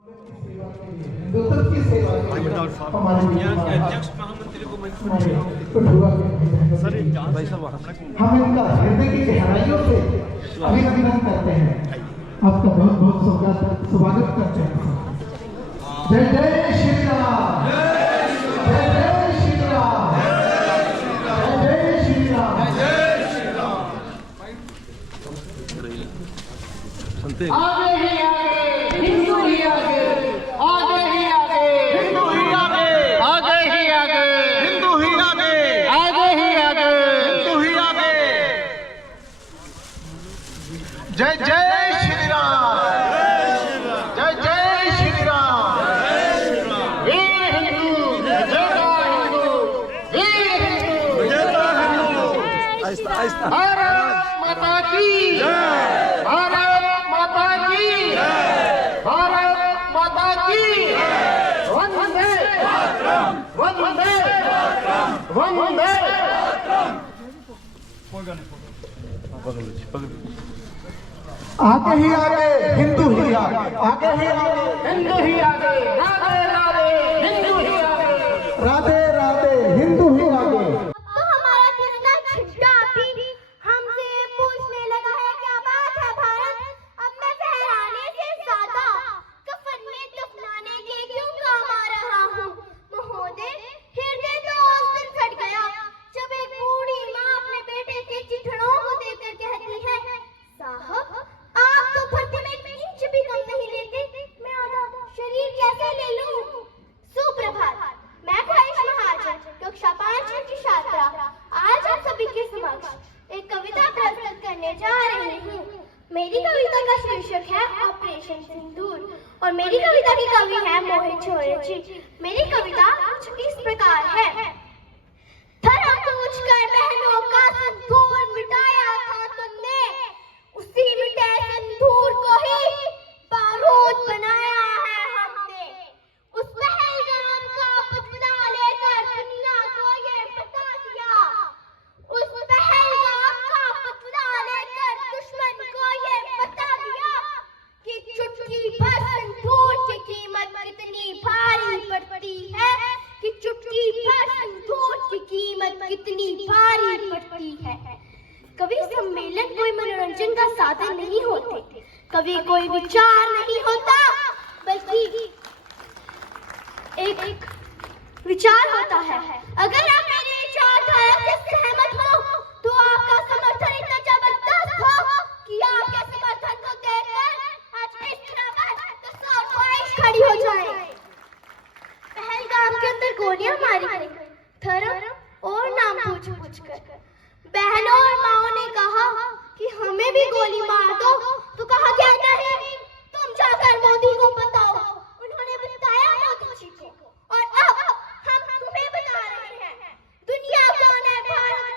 हिंदुत्व की सेवा हमारे हम इनका हृदय की गहराइयों से अभिनंदन करते हैं, आपका बहुत बहुत स्वागत करते हैं। जय जय श्री राम, जय जय श्री राम, जय जय श्री राम, जय श्री राम। आगे ही आगे हिंदू ही आगे, आगे ही आगे हिंदू ही आगे, आगे ही आगे हिंदू ही आगे, आगे ही आगे हिंदू ही आगे। जय जय श्री राम, जय जय श्री राम, वीर हिंदू विजेता हिंदू, वीर हिंदू विजेता हिंदू। भारत माता की जय, भारत माता की जय, भारत माता की वंदे वंदे वंदे। आगे ही आगे हिंदू ही आगे, आगे ही आगे हिंदू ही आगे, राधे राधे हिंदू ही आगे, राधे राधे हिंदू ही आगे। तो हमारा तिरंगा झंडा भी हमसे पूछने लगा है, क्या बात है भारत, अब मैं फहराने से ज्यादा कफन में दफनाने के क्यों काम आ रहा हूँ। महोदय, हृदय तो उस दिन फट गया जब एक बूढ़ी माँ अपने बेटे के चिथड़ों को देखकर कहती है, साहब आप तो भर्ती में 1 इंच भी कम नहीं लेते, मैं आधा शरीर कैसे ले लूं। सुप्रभात, मैं ख्वाहिश महाजन कक्षा 5 की छात्रा आज आप सभी के समक्ष एक कविता प्रस्तुत करने जा रही हूँ। मेरी कविता का शीर्षक है ऑपरेशन सिंदूर और मेरी कविता की कवि है मोहित छोरे जी। मेरी कविता कुछ इस प्रकार है। धर्म पूछ कर बहनों का सिंदूर मिटाया था तुमने, उसी मिटे सिंदूर को ही बारूद बनाया है हमने। उस पहलगाम का बदला लेकर दुनिया को ये बता दिया, उस पहलगाम का बदला लेकर दुश्मन को ये बता दिया कि चुटकी भर सिंदूर की कीमत कितनी भारी पड़ती है, कि चुटकी भर सिंदूर की कीमत कितनी भारी पड़ती है। कवि सम्मेलन कोई मनोरंजन का साधन नहीं होते, कवि कोई विचार नहीं होता, बल्कि एक विचार होता है। अगर आप मेरी विचारधारा से सहमत हो तो आपका समर्थन इतना जबरदस्त हो कि आपके समर्थन को देखकर आज इस तरह तो सब ख्वाहिश खड़ी हो जाए। पहलगाम के अंदर गोलियां मारी गई, धर्म और नाम पूछ कर। बहनों और माओ ने कहा कि हमें भी गोली मार दो, तो कहा क्या नहीं, तुम जाकर मोदी को बताओ। उन्होंने बताया मोदी जी को, और अब हम तुम्हें बता रहे हैं, दुनिया कौन है, भारत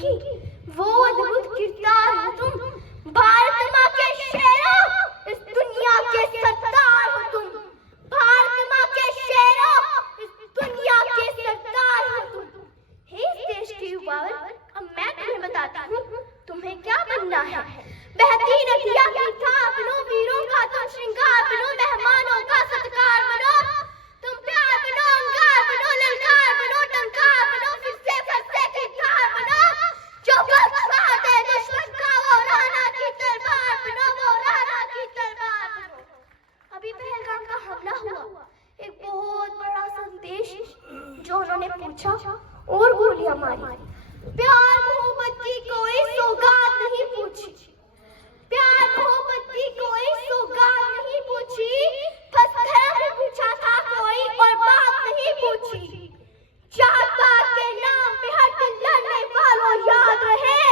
की वो अद्भुत किरदार हो तुम। भारत माँ के शेरों, इस दुनिया के सरदार हो तुम। भारत माँ के शेरों, इस दुनिया के सरदार हो तुम। हे इस देश के युवावर, अब मैं तुम्हें बताता हूँ तुम्हें क्या बनना है। बहती नदियाँ की थाह बनो, वीरों का तुम श्रृंगार बनो, मेहमानों का सत्कार बनो। तुम प्यार बनो, अंगार बनो, ललकार बनो, टंकार बनो, फिर से फरसे की धार बनो। जो बख्शवा दे दुश्मन का वो राणा की तलवार बनो, वो राणा की तलवार बनो। अभी पहलगाम का हमला हुआ, एक बहुत बड़ा संदेश जो उन्होंने पूछा और गोलियां मारी। प्यार मोहब्बत की कोई सौगात नहीं पूछी, प्यार मोहब्बत की कोई सौगात नहीं पूछी, बस धर्म पूछा था कोई और बात नहीं पूछी। जात पात के नाम पे हर दिन लड़ने वालों याद रहे,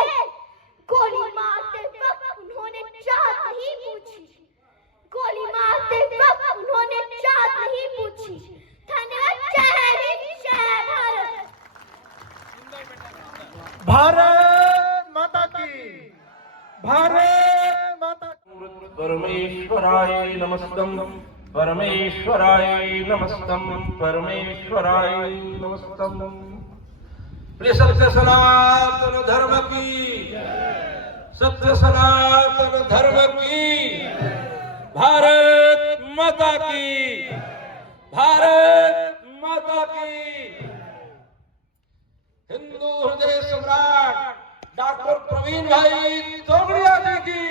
गोली मारते वक्त उन्होंने जात नहीं पूछी, गोली मारते वक्त उन्होंने जात नहीं पूछी। धन्यवाद। जय हिंद, जय भारत। भारत माता की, भारत माता की। परमेश्वराय नमस्तम, परमेश्वराय नमस्तम, परमेश्वराय नमस्तम। प्रिय सत्य सनातन धर्म की, सत्य सनातन धर्म की, भारत माता की, भारत माता की। हिंदू हृदय सम्राट डॉक्टर प्रवीण भाई तोगड़िया जी की।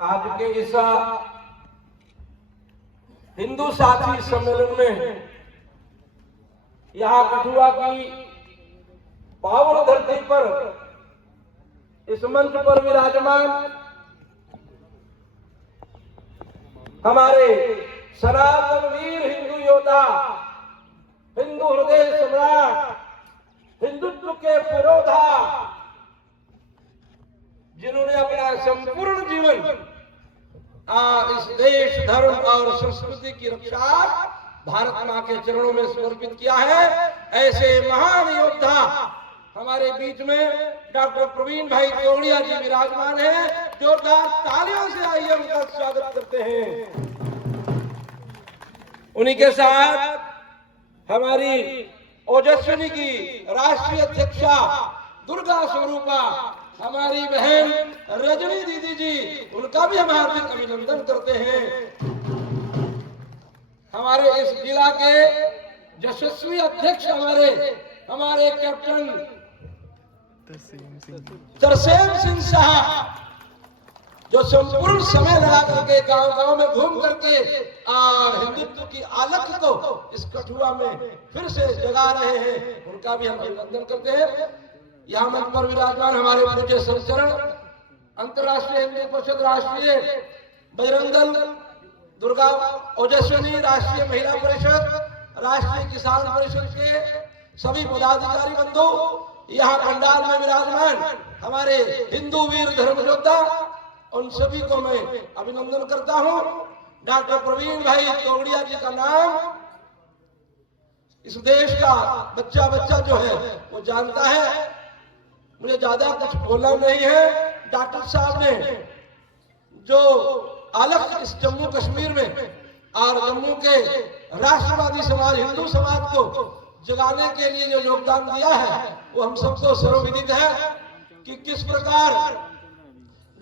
आज के इस हिंदू साथी सम्मेलन में यहाँ कठुआ की पावन धरती पर इस मंच पर विराजमान हमारे सनातन वीर हिंदू योद्धा, हिंदू हृदय सम्राट, हिंदुत्व के पुरोधा, जिन्होंने अपना संपूर्ण जीवन इस देश, धर्म और संस्कृति की रक्षा भारत मां के चरणों में समर्पित किया है, ऐसे महान योद्धा हमारे बीच में डॉक्टर प्रवीण भाई तोगड़िया जी विराजमान हैं। जोरदार तालियों से आइए उनका स्वागत करते हैं। उन्हीं के साथ हमारी ओजस्विनी की राष्ट्रीय अध्यक्षा दुर्गा स्वरूपा, हमारी बहन रजनी दीदी जी, उनका भी हम हार्दिक अभिनंदन करते हैं। हमारे इस जिला के यशस्वी अध्यक्ष हमारे कैप्टन तरसेम सिंह साहब, जो संपूर्ण समय लगा करके गांव-गांव में घूम करके और हिंदुत्व की आलख को इस कठुआ में फिर से जगा रहे हैं, उनका भी हम अभिनंदन करते हैं। यहाँ मंच पर विराजमान हमारे पूज्य संचरण अंतर्राष्ट्रीय हिंदू परिषद, राष्ट्रीय बजरंग दल, दुर्गा ओजस्विनी, राष्ट्रीय महिला परिषद, राष्ट्रीय किसान परिषद के सभी पदाधिकारी बंधु, यहाँ पंडाल में विराजमान हमारे हिंदू वीर धर्म योद्धा, उन सभी को मैं अभिनंदन करता हूँ। डॉक्टर प्रवीण भाई तोगड़िया जी का नाम इस देश का बच्चा बच्चा जो है वो जानता है। मुझे ज्यादा कुछ बोलना नहीं है। डॉक्टर साहब ने जो अलग इस जम्मू कश्मीर में और जम्मू के राष्ट्रवादी समाज, हिंदू समाज को जगाने के लिए जो योगदान दिया है वो हम सबको सर्वविदित है कि किस प्रकार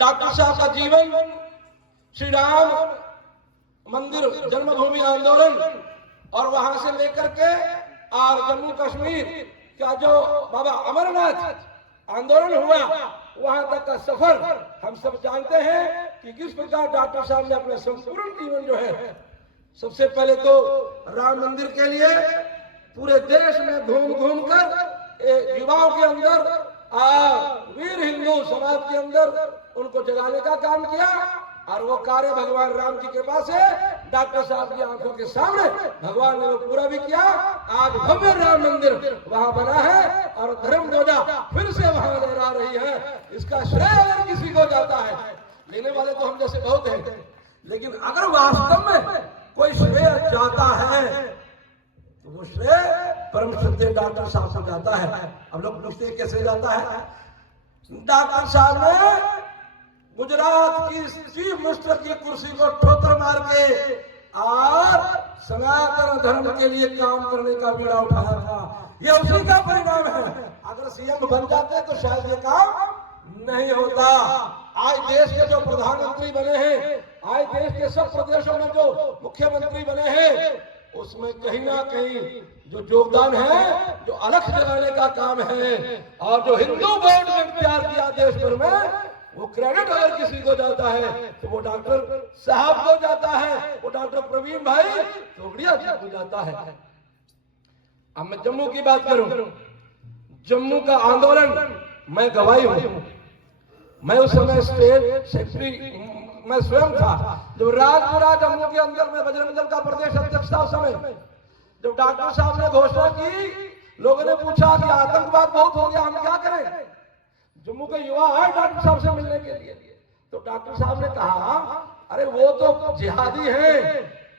डॉक्टर साहब का जीवन श्री राम मंदिर जन्मभूमि आंदोलन और वहां से लेकर के और जम्मू कश्मीर का जो बाबा अमरनाथ आंदोलन हुआ वहां तक का सफर हम सब जानते हैं कि किस प्रकार डॉक्टर साहब ने अपना संपूर्ण जीवन जो है, सबसे पहले तो राम मंदिर के लिए पूरे देश में घूम घूम कर युवाओं के अंदर वीर हिंदू समाज के अंदर उनको जगाने का काम किया और वो कार्य भगवान राम की कृपा से डॉक्टर साहब की आंखों के सामने भगवान ने वो पूरा भी किया। आज भव्य राम मंदिर वहां बना है और धर्म ध्वजा फिर से वहां लहरा रही है। इसका श्रेय अगर किसी को जाता है, लेने वाले तो हम जैसे बहुत हैं, लेकिन अगर वास्तव में कोई श्रेय जाता है तो वो श्रेय परम श्रद्धेय डॉक्टर साहब को जाता है। अब लोग पूछते हैं कैसे जाता है। डॉक्टर साहब ने गुजरात की चीफ मिनिस्टर की कुर्सी को ठोकर मार के और सनातन धर्म के लिए काम करने का बीड़ा उठाया था। ये उसी का परिणाम है। अगर सीएम बन जाते तो शायद ये काम नहीं होता। आज देश के जो प्रधानमंत्री बने हैं, आज देश के सब प्रदेशों में जो मुख्यमंत्री बने हैं, उसमें कहीं ना कहीं जो योगदान है, जो अलख जगाने का काम है, और जो हिंदू वोट ने प्यार किया देश भर में, वो क्रेडिट अगर किसी को जाता है तो वो डॉक्टर साहब को जाता है, वो डॉक्टर प्रवीण भाई चोपड़िया जी को जाता है। अब मैं जम्मू की बात करूं। जम्मू का आंदोलन मैं गवाही हूं। मैं उस समय स्टेट सेक्रेटरी मैं स्वयं था। जब राजपुरा जम्मू के अंदर में बजरंग दल का प्रदेश अध्यक्ष था, उस समय जब डॉक्टर साहब ने घोषणा की, लोगों ने पूछा कि आतंकवाद बहुत हो गया, हम क्या करें। जम्मू के युवा आए डॉक्टर साहब से मिलने के लिए, तो डॉक्टर साहब ने कहा, अरे वो तो जिहादी हैं,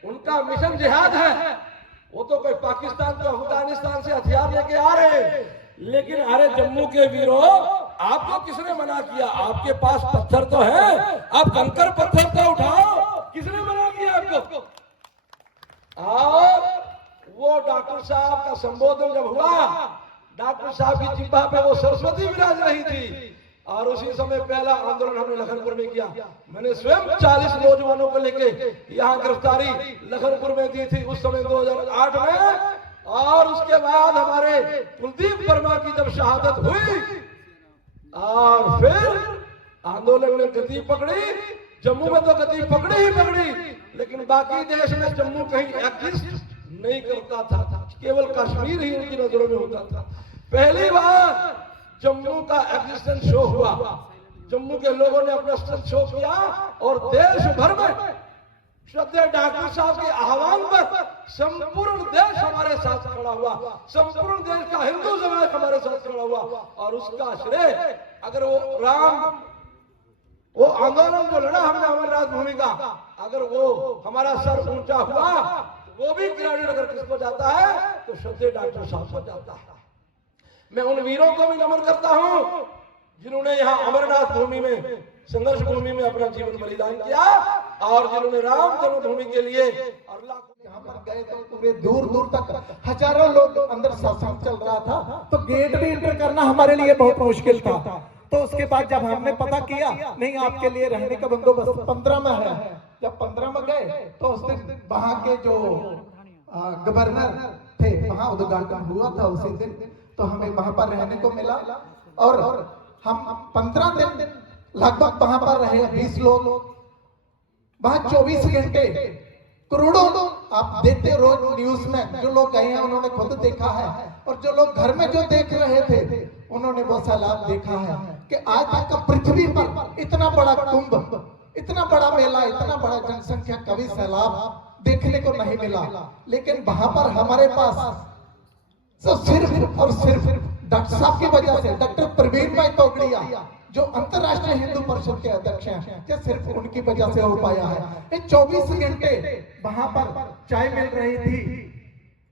उनका मिशन जिहाद है, वो तो कोई पाकिस्तान को अफगानिस्तान से हथियार लेके आ रहे हैं, लेकिन अरे जम्मू के वीरों, आपको किसने मना किया। आपके पास पत्थर तो है, आप कंकर पत्थर तो उठाओ, किसने मना किया आपको। और वो डॉक्टर साहब का संबोधन जब हुआ, डॉक्टर साहब की जिह्वा पे वो सरस्वती विराज रही थी। और उसी समय पहला आंदोलन हमने लखनपुर में किया। मैंने स्वयं 40 नौजवानों को लेके यहाँ गिरफ्तारी लखनपुर में दी थी उस समय 2008 में। और उसके बाद हमारे कुलदीप वर्मा की जब शहादत हुई, और फिर आंदोलन ने गति पकड़ी। जम्मू में तो गति पकड़ी ही पकड़ी, लेकिन बाकी देश में जम्मू कहीं एग्जिस्ट नहीं करता था, केवल कश्मीर ही उनकी नजरों में होता था। पहली बार जम्मू का एग्जिस्टेंस शो हुआ, जम्मू के लोगों ने अपना स्टेज शो किया, और देश भर में श्रद्धेय डॉक्टर साहब के आह्वान पर संपूर्ण देश हमारे साथ खड़ा हुआ, संपूर्ण देश का हिंदू समाज हमारे साथ खड़ा हुआ। और उसका श्रेय, अगर वो आंदोलन जो लड़ा हमने अमरनाथ भूमि का, अगर वो हमारा सर ऊंचा हुआ, वो भी क्रेडिट अगर किसको जाता है तो श्रद्धेय डॉक्टर साहब को जाता है। मैं उन वीरों को भी नमन करता हूं जिन्होंने यहाँ अमरनाथ भूमि में, संघर्ष भूमि में अपना जीवन बलिदान किया, और जिन्होंने राम जन्मभूमि के लिए और यहाँ पर गए तो पूरे दूर दूर तक हजारों लोग अंदर सत्संग चल रहा था, तो गेट भी एंटर करना हमारे लिए बहुत मुश्किल था। तो उसके बाद जब हमने पता किया, नहीं आपके लिए रहने का बंदोबस्त 15 में है, जब 15 में गए तो उस दिन वहां के जो गवर्नर थे, वहां उद्घाटन हुआ था उसी दिन, तो हमें वहां पर रहने को मिला। और हम 15 दिन लगभग वहां पर रहे, 20 लोग वहां 24 घंटे, करोड़ों लोग आप देखते रोज न्यूज में, जो लोग गए हैं उन्होंने खुद देखा है, और जो लोग घर में जो देख रहे थे उन्होंने वो सैलाब देखा है कि आज तक पृथ्वी पर इतना बड़ा कुंभ, इतना बड़ा मेला, इतना बड़ा जनसंख्या कभी सैलाब देखने को नहीं मिला। लेकिन वहां पर हमारे पास तो सिर्फ और सिर्फ डॉक्टर साहब की वजह से, डॉक्टर प्रवीण भाई तोगड़िया जो अंतरराष्ट्रीय हिंदू परिषद के अध्यक्ष हैं, ये सिर्फ उनकी वजह से हो पाया है। ये 24 घंटे वहां पर चाय मिल रही थी,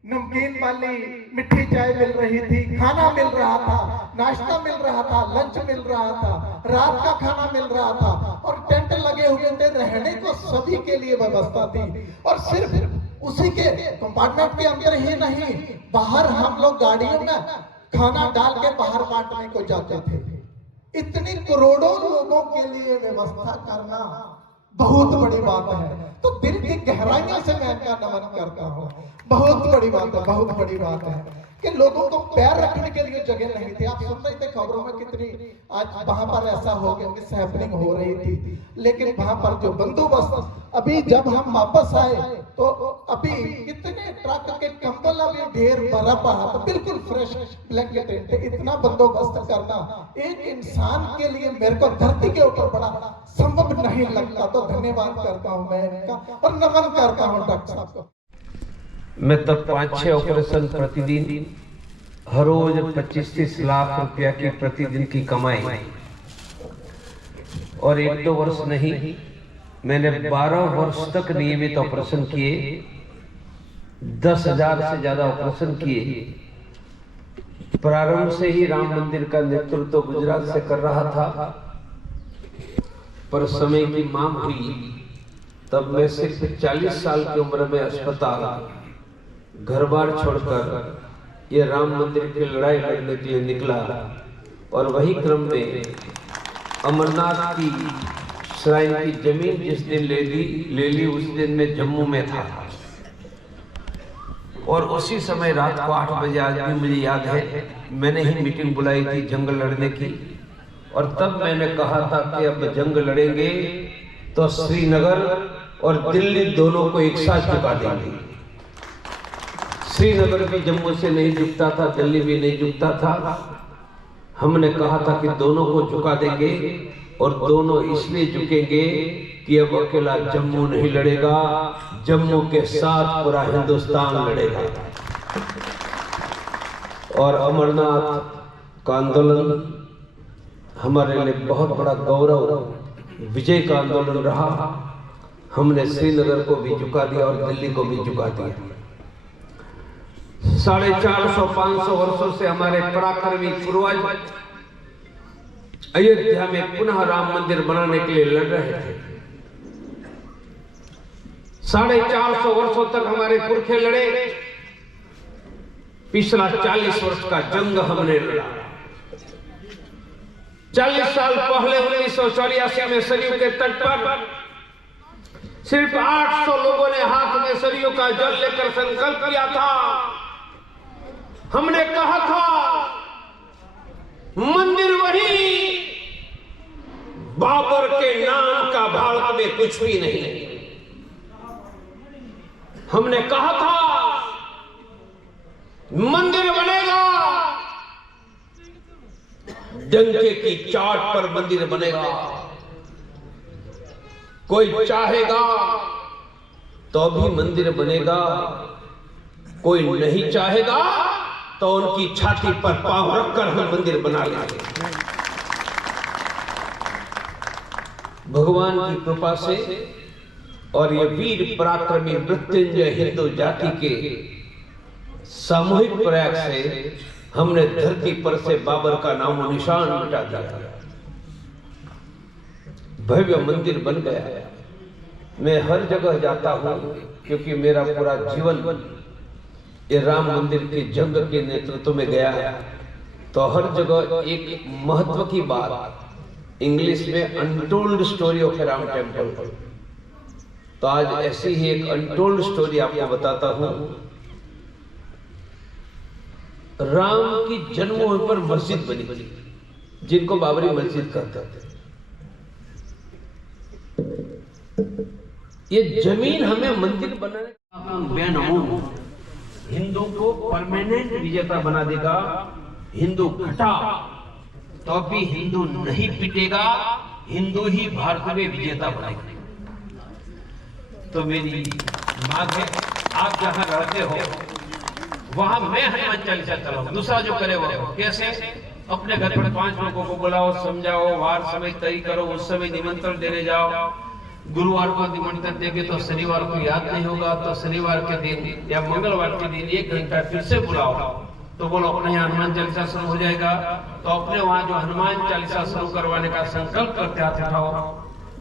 नमकीन वाली मिठी चाय मिल रही थी, खाना मिल रहा था, नाश्ता मिल रहा था, लंच मिल रहा था, रात का खाना मिल रहा था, और टेंट लगे हुए थे, रहने को सभी के लिए व्यवस्था थी। और सिर्फ उसी के कंपार्टमेंट के अंदर ही नहीं, बाहर हम लोग गाड़ियों में खाना डाल के बाहर बांटने को जाते थे। इतनी करोड़ों लोगों के लिए व्यवस्था करना बहुत बड़ी बात है। तो दिल की गहराइयों से मैं इनका नमन करता हूँ। बहुत बड़ी बात है, बहुत बड़ी बात है कि लोगों को पैर रखने के लिए जगह नहीं थी। आप सुन रहे थे खबरों में कितनी आज वहां पर ऐसा हो गया, मिस हैपनिंग हो रही थी, लेकिन वहां पर जो बंदोबस्त, अभी जब हम वापस आए तो अभी कितने ट्रक के कंबल अभी ढेर भरा पड़ा था, बिल्कुल फ्रेश ब्लैंकेट। इतना बंदोबस्त करना एक इंसान के लिए मेरे को धरती के ऊपर बड़ा संभव नहीं लगता। तो धन्यवाद करता हूँ मैं इनका, और नमन करता हूँ डॉक्टर साहब को। मैं तब 5-6 ऑपरेशन प्रतिदिन, हर रोज 25-30 लाख रुपया की प्रतिदिन की कमाई, और 1-2 वर्ष नहीं, मैंने 12 वर्ष तक नियमित ऑपरेशन किए। 10,000 से ज्यादा ऑपरेशन किए। प्रारंभ से ही राम मंदिर का नेतृत्व तो गुजरात से कर रहा था, पर समय की मांग हुई तब मैं सिर्फ 40 साल की उम्र में अस्पताल घर बार छोड़कर ये राम मंदिर की लड़ाई लड़ने के लिए निकला। और वही क्रम में अमरनाथ की श्राइन की जमीन जिस दिन ले ली उस दिन मैं जम्मू में था। और उसी समय रात को 8 बजे, आज भी मुझे याद है, मैंने ही मीटिंग बुलाई थी जंग लड़ने की। और तब मैंने कहा था कि अब जंग लड़ेंगे तो श्रीनगर और दिल्ली दोनों को एक साथ झुका देंगे। श्रीनगर भी जम्मू से नहीं झुकता था, दिल्ली भी नहीं झुकता था। हमने कहा था कि दोनों को झुका देंगे, और दोनों इसलिए झुकेंगे कि अब अकेला जम्मू नहीं लड़ेगा, जम्मू के साथ पूरा हिंदुस्तान लड़ेगा। और अमरनाथ का आंदोलन हमारे लिए बहुत बड़ा गौरव, विजय का आंदोलन रहा। हमने श्रीनगर को भी झुका दिया और दिल्ली को भी झुका दिया। 450-500 वर्षों से हमारे पराक्रमी पूर्वज अयोध्या में पुनः राम मंदिर बनाने के लिए लड़ रहे थे। 450 वर्षों तक हमारे पुरखे लड़े। पिछला 40 वर्ष का जंग हमने लड़ा। 40 साल पहले 1984 में सरयू के तट पर सिर्फ 800 लोगों ने हाथ में सरयू का जल लेकर संकल्प किया था। हमने कहा था मंदिर वही, बाबर के नाम का भारत में कुछ भी नहीं। हमने कहा था मंदिर बनेगा, डंके की चाट पर मंदिर बनेगा। कोई चाहेगा तो भी मंदिर बनेगा, कोई नहीं चाहेगा तो उनकी छाती पर पांव रखकर हम मंदिर बना लेंगे। भगवान की कृपा से और ये वीर पराक्रमी मृत्युंजय हिंदू जाति के सामूहिक प्रयास से हमने धरती पर से बाबर का नामो निशान मिटा दिया। भव्य मंदिर बन गया। मैं हर जगह जाता हूं क्योंकि मेरा पूरा जीवन ये राम मंदिर के जंग के नेतृत्व में गया है। तो हर जगह एक महत्व की बात, इंग्लिश में untold story of Ram temple. तो आज ऐसी ही एक अनटोल्ड स्टोरी आपको बताता हूं। राम की जन्मभूमि पर मस्जिद बनी, जिनको बाबरी मस्जिद कहते थे। ये जमीन हमें मंदिर बनाने का हिंदू को परमानेंट विजेता बना देगा। हिंदू घटा तो भी हिंदू नहीं पिटेगा, हिंदू ही भारत में विजेता बनेगा। तो मेरी मांग है, आप जहां रहते हो वहां मैं हनुमान चालीसा चलाऊं। दूसरा जो करे वो कैसे? अपने घर पर 5 लोगों को बुलाओ, समझाओ, वार समय तय करो, उस समय निमंत्रण देने जाओ। गुरुवार को निमंत्रण देंगे तो शनिवार को याद नहीं होगा, तो शनिवार के दिन या मंगलवार के दिन 1 घंटा फिर से बुलाओ। तो बोलो अपने यहाँ हनुमान चालीसा शुरू हो जाएगा। तो अपने वहां जो हनुमान चालीसा शुरू करवाने का संकल्प करते हाथ उठाओ,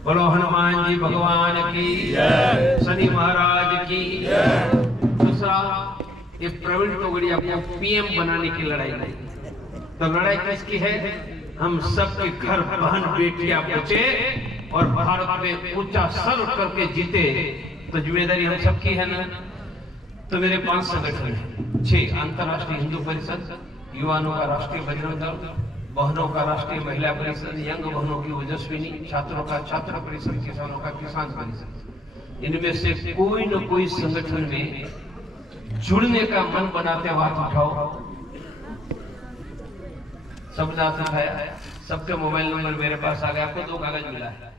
बोलो हनुमान जी भगवान की जय, शनि महाराज की जय। दूसरा, ये प्रवीण तोगड़िया को पीएम बनाने की लड़ाई नहीं। तो लड़ाई किसकी है? हम सबके घर बहन बेटियां बचे और भारत में ऊंचा सर करके जीते। तो जिम्मेदारी हम सबकी है ना। तो मेरे 5 संगठन हैं। 6 अंतर्राष्ट्रीय हिंदू परिषद, युवाओं का राष्ट्रीय बजरंग दल, बहनों का राष्ट्रीय महिला परिषद, यंग बहनों की ओजस्विनी, छात्रों का छात्र परिषद, किसानों का किसान परिषद। इनमें से कोई न कोई संगठन में जुड़ने का मन बनाते हाथ उठाओ। सबने हाथ उठाया, सबके मोबाइल नंबर मेरे पास आ गया। आपको 2 कागज मिला है।